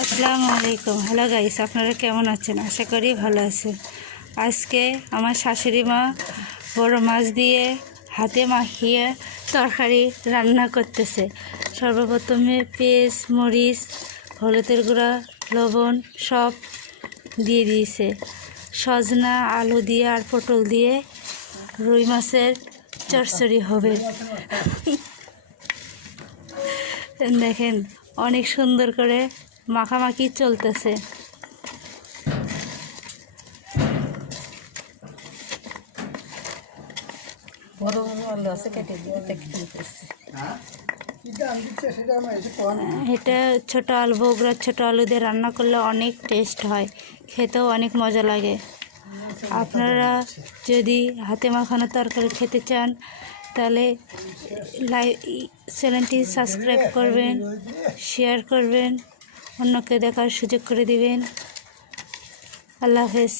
আসসালামু আলাইকুম। Hello guys, আপনারা কেমন আছেন? আশা করি ভালো আছেন। আজকে আমার শাশুড়ি মা বড় মাছ দিয়ে হাতে মাখিয়ে তরকারি রান্না করতেছে। সর্বপ্রথমে পেঁয়াজ, মরিচ, হলুদের গুঁড়া, লবণ সব দিয়ে দিয়েছে। সজনা, আলু দিয়ে আর পটল দিয়ে রুই মাছের চচ্চড়ি হবে। দেখেন অনেক সুন্দর করে মাখামাখি চলতেছে। এটা ছোট আলু, বগুড়ার ছোট আলু দিয়ে রান্না করলে অনেক টেস্ট হয়, খেতেও অনেক মজা লাগে। আপনারা যদি হাতে মাখানো তরকারি খেতে চান তাহলে চ্যানেলটি সাবস্ক্রাইব করবেন, শেয়ার করবেন, অন্যকে দেখার সুযোগ করে দিবেন। আল্লাহ হাফেজ।